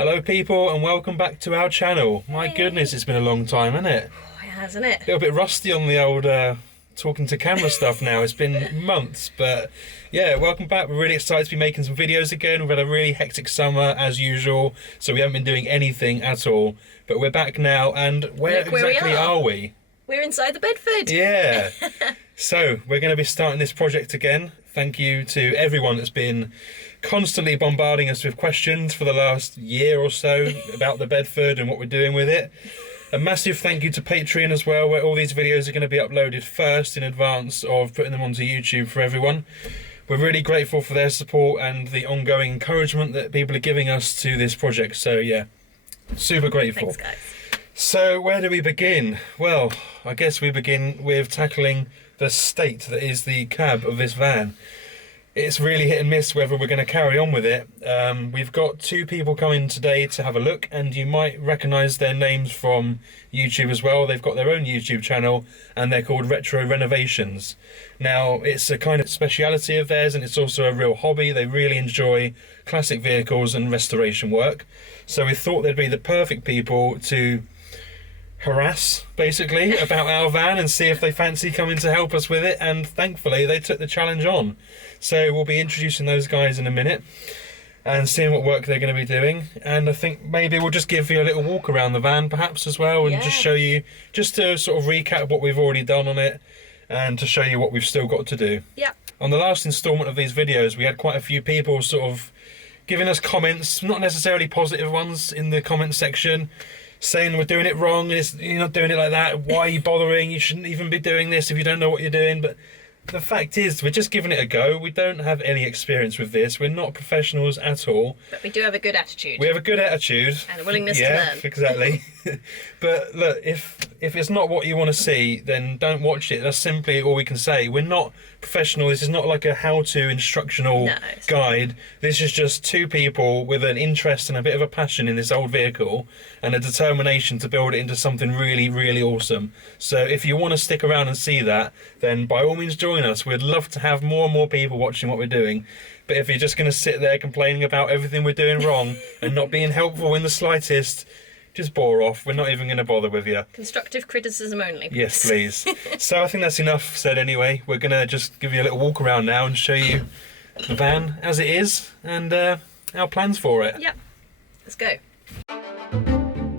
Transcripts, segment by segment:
Hello people and welcome back to our channel. My goodness, it's been a long time, hasn't it? Oh, it has, hasn't it? A little bit rusty on the old talking to camera stuff now. It's been months, but yeah, welcome back. We're really excited to be making some videos again. We've had a really hectic summer as usual, so we haven't been doing anything at all. But we're back now, and where exactly are we? We're inside the Bedford. Yeah. So we're going to be starting this project again. Thank you to everyone that's been constantly bombarding us with questions for the last year or so about the Bedford and what we're doing with it. A massive thank you to Patreon as well, where all these videos are going to be uploaded first in advance of putting them onto YouTube for everyone. We're really grateful for their support and the ongoing encouragement that people are giving us to this project. So yeah, super grateful. Thanks, guys. So where do we begin? Well, I guess we begin with tackling the state that is the cab of this van. It's really hit and miss whether we're going to carry on with it. We've got two people coming today to have a look, and you might recognise their names from YouTube as well. They've got their own YouTube channel and they're called Retro Renovations. Now, it's a kind of speciality of theirs and it's also a real hobby. They really enjoy classic vehicles and restoration work. So we thought they'd be the perfect people to harass basically about our van and see if they fancy coming to help us with it, and thankfully they took the challenge on. So we'll be introducing those guys in a minute and seeing what work they're going to be doing, and I think maybe we'll just give you a little walk around the van perhaps as well, and just show you, just to sort of recap what we've already done on it and to show you what we've still got to do. Yeah. On the last instalment of these videos we had quite a few people sort of giving us comments, not necessarily positive ones, in the comment section, saying we're doing it wrong, you're not doing it like that, why are you bothering, you shouldn't even be doing this if you don't know what you're doing. But the fact is, we're just giving it a go. We don't have any experience with this, we're not professionals at all. But we do have a good attitude. We have a good attitude. And a willingness to learn. Yeah, exactly. But look, if it's not what you want to see, then don't watch it. That's simply all we can say. We're not professional. This is not like a how-to instructional guide. This is just two people with an interest and a bit of a passion in this old vehicle and a determination to build it into something really, really awesome. So if you want to stick around and see that, then by all means join us. We'd love to have more and more people watching what we're doing. But if you're just going to sit there complaining about everything we're doing wrong and not being helpful in the slightest, just bore off. We're not even going to bother with you. Constructive criticism only. Yes, please. So I think that's enough said anyway. We're going to just give you a little walk around now and show you the van as it is and our plans for it. Yep. Let's go.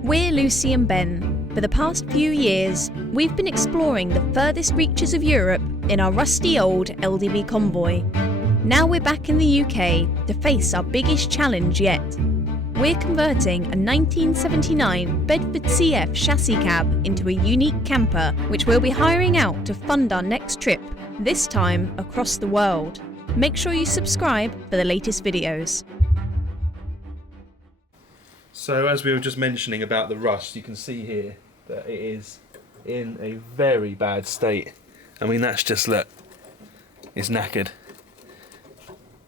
We're Lucy and Ben. For the past few years, we've been exploring the furthest reaches of Europe in our rusty old LDV Convoy. Now we're back in the UK to face our biggest challenge yet. We're converting a 1979 Bedford CF chassis cab into a unique camper, which we'll be hiring out to fund our next trip, this time across the world. Make sure you subscribe for the latest videos. So as we were just mentioning about the rust, you can see here that it is in a very bad state. I mean, that's just, look, it's knackered.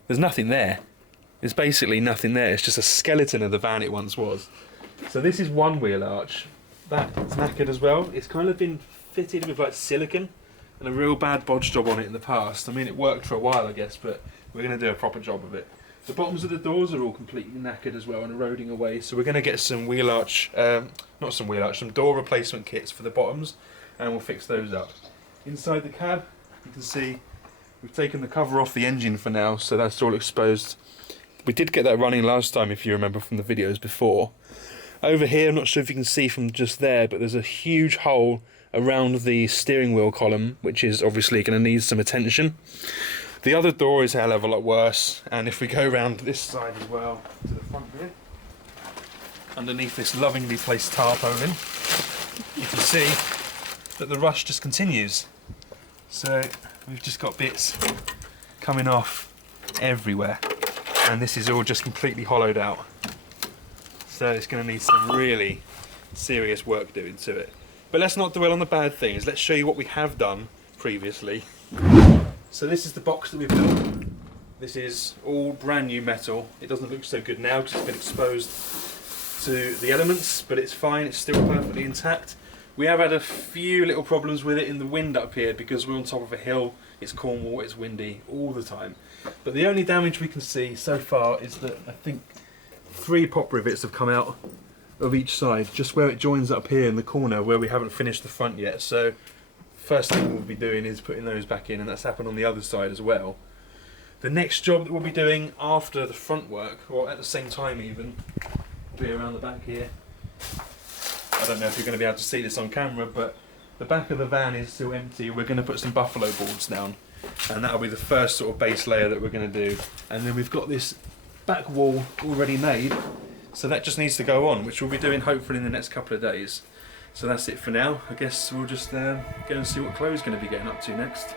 There's nothing there. There's basically nothing there. It's just a skeleton of the van it once was. So this is one wheel arch. That's knackered as well. It's kind of been fitted with like silicone and a real bad bodge job on it in the past. I mean, it worked for a while, I guess, but we're going to do a proper job of it. The bottoms of the doors are all completely knackered as well and eroding away. So we're going to get some wheel arch, some door replacement kits for the bottoms, and we'll fix those up. Inside the cab, you can see we've taken the cover off the engine for now, so that's all exposed. We did get that running last time, if you remember from the videos before. Over here, I'm not sure if you can see from just there, but there's a huge hole around the steering wheel column, which is obviously going to need some attention. The other door is a hell of a lot worse, and if we go around this side as well, to the front here, underneath this lovingly placed tarpaulin, you can see that the rust just continues. So we've just got bits coming off everywhere. And this is all just completely hollowed out. So it's going to need some really serious work doing to it. But let's not dwell on the bad things. Let's show you what we have done previously. So this is the box that we've built. This is all brand new metal. It doesn't look so good now because it's been exposed to the elements, but it's fine. It's still perfectly intact. We have had a few little problems with it in the wind up here because we're on top of a hill. It's Cornwall, it's windy all the time. But the only damage we can see so far is that I think 3 pop rivets have come out of each side, just where it joins up here in the corner where we haven't finished the front yet. So first thing we'll be doing is putting those back in, and that's happened on the other side as well. The next job that we'll be doing after the front work, or at the same time even, will be around the back here. I don't know if you're going to be able to see this on camera, but the back of the van is still empty. We're going to put some buffalo boards down, and that'll be the first sort of base layer that we're going to do. And then we've got this back wall already made, so that just needs to go on, which we'll be doing hopefully in the next couple of days. So that's it for now. I guess we'll just go and see what Chloe's going to be getting up to next.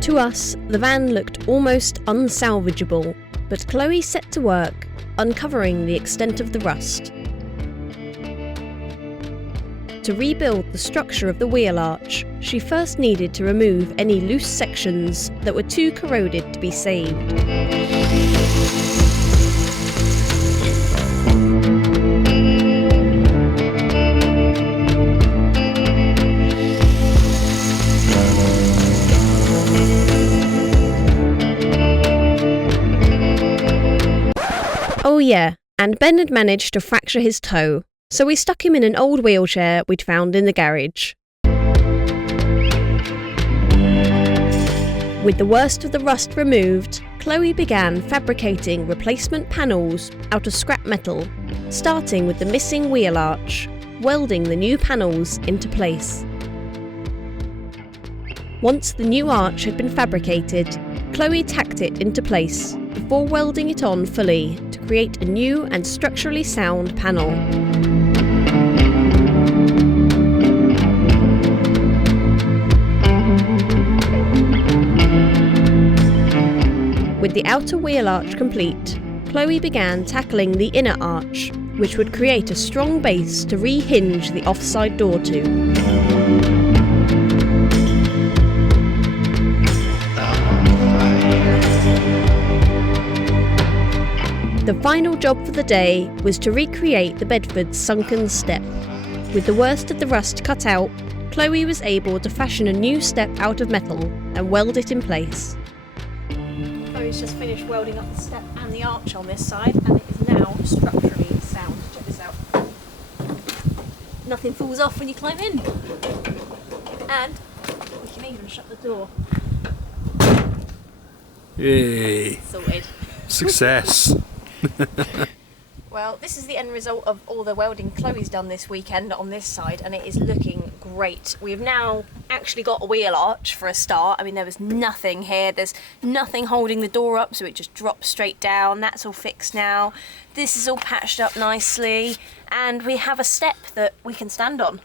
To us, the van looked almost unsalvageable, but Chloe set to work, uncovering the extent of the rust. To rebuild the structure of the wheel arch, she first needed to remove any loose sections that were too corroded to be saved. Oh yeah, and Ben had managed to fracture his toe, so we stuck him in an old wheelchair we'd found in the garage. With the worst of the rust removed, Chloe began fabricating replacement panels out of scrap metal, starting with the missing wheel arch, welding the new panels into place. Once the new arch had been fabricated, Chloe tacked it into place before welding it on fully to create a new and structurally sound panel. With the outer wheel arch complete, Chloe began tackling the inner arch, which would create a strong base to re-hinge the offside door to. The final job for the day was to recreate the Bedford's sunken step. With the worst of the rust cut out, Chloe was able to fashion a new step out of metal and weld it in place. Chloe's just finished welding up the step and the arch on this side, and it is now structurally sound. Check this out. Nothing falls off when you climb in. And we can even shut the door. Yay! Sorted. Success! Well, this is the end result of all the welding Chloe's done this weekend on this side, and it is looking great. We've now actually got a wheel arch for a start. I mean, there was nothing here. There's nothing holding the door up, so it just drops straight down. That's all fixed now. This is all patched up nicely, and we have a step that we can stand on.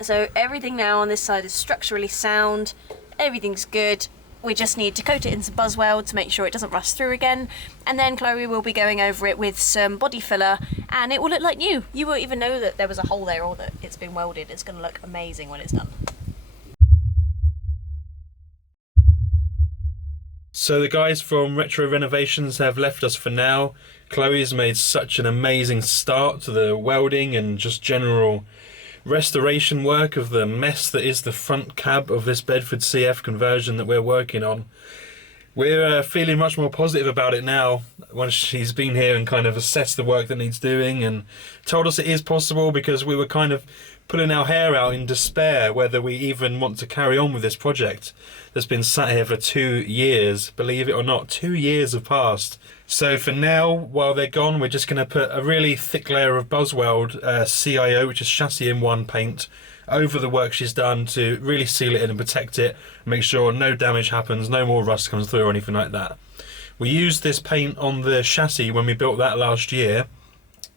So everything now on this side is structurally sound. Everything's good. We just need to coat it in some Buzzweld to make sure it doesn't rust through again, and then Chloe will be going over it with some body filler, and it will look like new. You won't even know that there was a hole there or that it's been welded. It's going to look amazing when it's done. So the guys from Retro Renovations have left us for now. Chloe's made such an amazing start to the welding and just general restoration work of the mess that is the front cab of this Bedford CF conversion that we're working on. We're feeling much more positive about it now once she's been here and kind of assessed the work that needs doing and told us it is possible, because we were kind of pulling our hair out in despair whether we even want to carry on with this project that's been sat here for 2 years. Believe it or not, 2 years have passed. So for now, while they're gone, we're just going to put a really thick layer of Buzzweld CIO, which is chassis in one paint, over the work she's done to really seal it in and protect it, make sure no damage happens, no more rust comes through or anything like that. We used this paint on the chassis when we built that last year.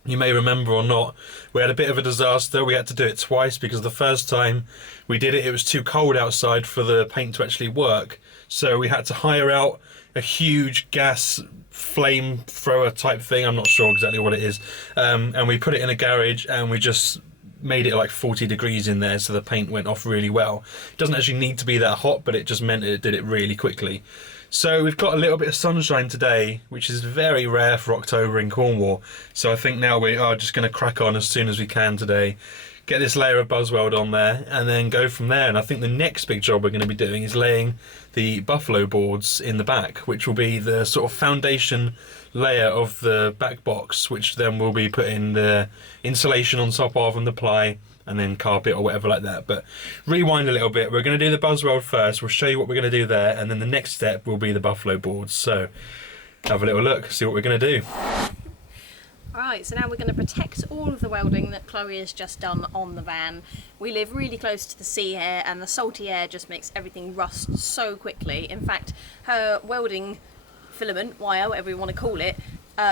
You may remember or not, we had a bit of a disaster. We had to do it twice because the first time we did it, it was too cold outside for the paint to actually work. So we had to hire out a huge gas flamethrower type thing. I'm not sure exactly what it is. And we put it in a garage and we just made it like 40 degrees in there, so the paint went off really well. It doesn't actually need to be that hot, but it just meant it did it really quickly. So we've got a little bit of sunshine today, which is very rare for October in Cornwall. So I think now we are just going to crack on as soon as we can today, get this layer of Buzzweld on there, and then go from there. And I think the next big job we're going to be doing is laying the buffalo boards in the back, which will be the sort of foundation layer of the back box, which then we'll be putting the insulation on top of and the ply, and then carpet or whatever like that. But rewind a little bit, we're going to do the Buzzweld first, we'll show you what we're going to do there, and then the next step will be the buffalo boards. So have a little look, see what we're going to do. Alright, so now we're going to protect all of the welding that Chloe has just done on the van. We live really close to the sea here, and the salty air just makes everything rust so quickly. In fact, her welding filament, wire, whatever you want to call it,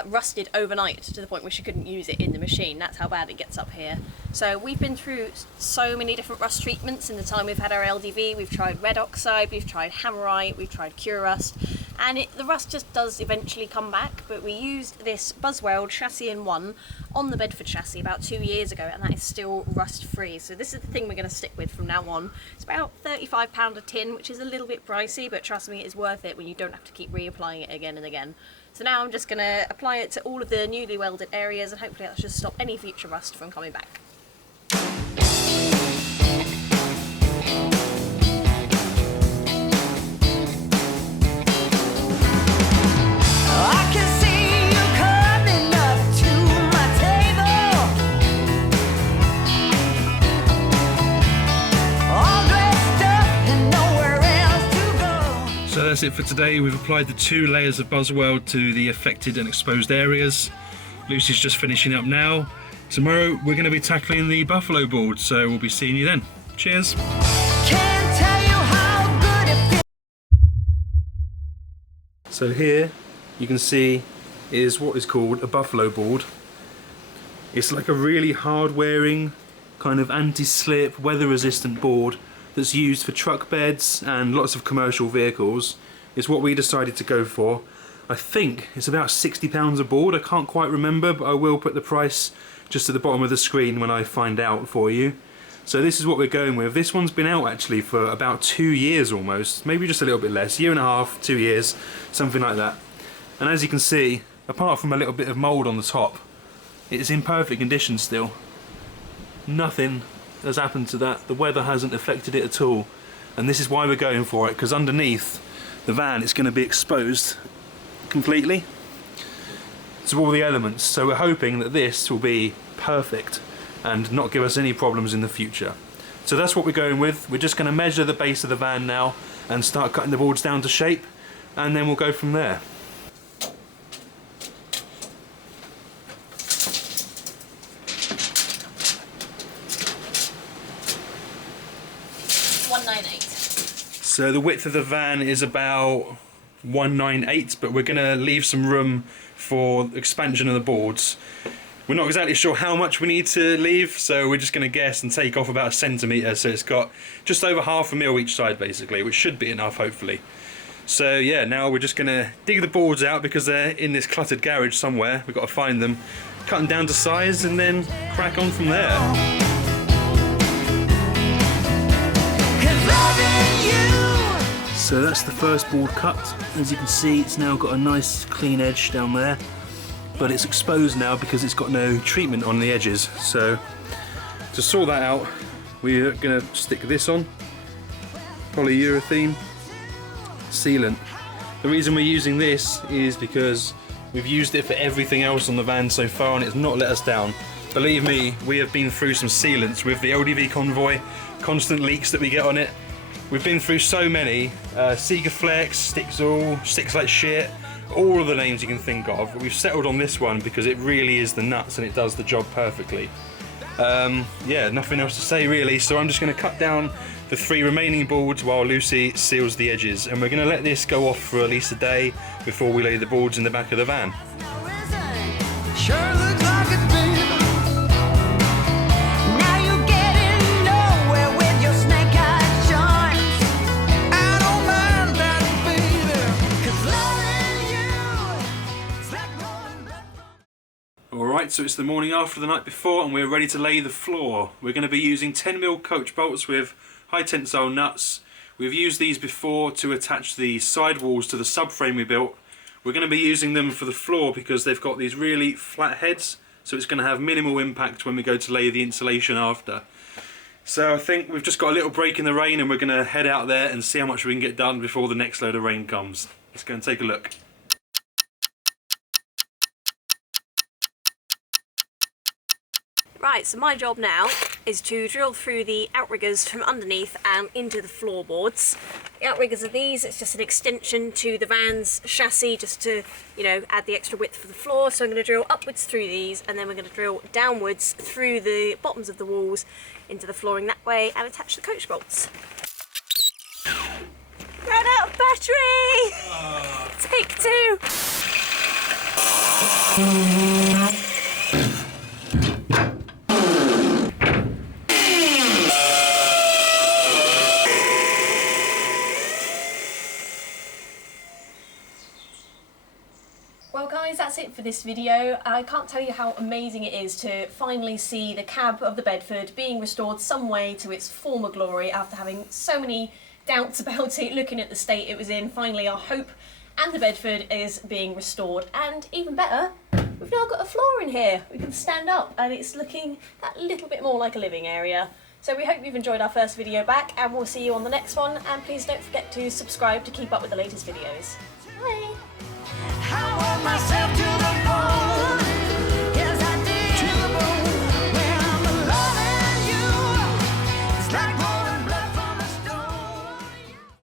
rusted overnight to the point where she couldn't use it in the machine. That's how bad it gets up here. So we've been through so many different rust treatments in the time we've had our LDV. We've tried red oxide, we've tried hammerite, we've tried cure rust, and the rust just does eventually come back. But we used this Buzzweld chassis in one on the Bedford chassis about 2 years ago, and that is still rust free. So this is the thing we're going to stick with from now on. It's about £35 a tin, which is a little bit pricey, but trust me, it's worth it when you don't have to keep reapplying it again and again. So now I'm just going to apply it to all of the newly welded areas, and hopefully that should stop any future rust from coming back. So that's it for today. We've applied the 2 layers of Buzzweld to the affected and exposed areas. Lucy's just finishing up now. Tomorrow we're going to be tackling the buffalo board, so we'll be seeing you then. Cheers. So here you can see is what is called a buffalo board. It's like a really hard wearing, kind of anti-slip, weather resistant board that's used for truck beds and lots of commercial vehicles. It's what we decided to go for. I think it's about £60 a board, I can't quite remember, but I will put the price just at the bottom of the screen when I find out for you. So this is what we're going with. This one's been out actually for about 2 years almost, maybe just a little bit less, 1.5 years, 2 years, something like that. And as you can see, apart from a little bit of mould on the top, it's in perfect condition still. Nothing has happened to that. The weather hasn't affected it at all, and this is why we're going for it, because underneath the van it's going to be exposed completely to all the elements. So we're hoping that this will be perfect and not give us any problems in the future. So that's what we're going with. We're just going to measure the base of the van now and start cutting the boards down to shape, and then we'll go from there. So the width of the van is about 198, but we're going to leave some room for expansion of the boards. We're not exactly sure how much we need to leave, so we're just going to guess and take off about 1 centimetre, so it's got just over ½ mil each side basically, which should be enough hopefully. So yeah, now we're just going to dig the boards out because they're in this cluttered garage somewhere. We've got to find them, cut them down to size, and then crack on from there. So that's the first board cut. As you can see, it's now got a nice clean edge down there, but it's exposed now because it's got no treatment on the edges. So to sort that out, we're going to stick this on, polyurethane sealant. The reason we're using this is because we've used it for everything else on the van so far and it's not let us down. Believe me, we have been through some sealants with the LDV Convoy, constant leaks that we get on it. We've been through so many, Sigaflex, Sticksall, Sticks Like Shit, all of the names you can think of. But we've settled on this one because it really is the nuts and it does the job perfectly. Yeah, nothing else to say really, so I'm just going to cut down the 3 remaining boards while Lucy seals the edges. And we're going to let this go off for at least a day before we lay the boards in the back of the van. Alright, so it's the morning after the night before and we're ready to lay the floor. We're going to be using 10mm coach bolts with high tensile nuts. We've used these before to attach the sidewalls to the subframe we built. We're going to be using them for the floor because they've got these really flat heads so it's going to have minimal impact when we go to lay the insulation after. So I think we've just got a little break in the rain and we're going to head out there and see how much we can get done before the next load of rain comes. Let's go and take a look. Right, so my job now is to drill through the outriggers from underneath and into the floorboards. The outriggers are these, it's just an extension to the van's chassis just to, you know, add the extra width for the floor. So I'm going to drill upwards through these and then we're going to drill downwards through the bottoms of the walls into the flooring that way and attach the coach bolts. Ran out of battery! Take 2! Well guys, that's it for this video. I can't tell you how amazing it is to finally see the cab of the Bedford being restored some way to its former glory after having so many doubts about it, looking at the state it was in. Finally our hope and the Bedford is being restored, and even better, we've now got a floor in here. We can stand up and it's looking that little bit more like a living area. So we hope you've enjoyed our first video back and we'll see you on the next one, and please don't forget to subscribe to keep up with the latest videos. Bye! I want myself to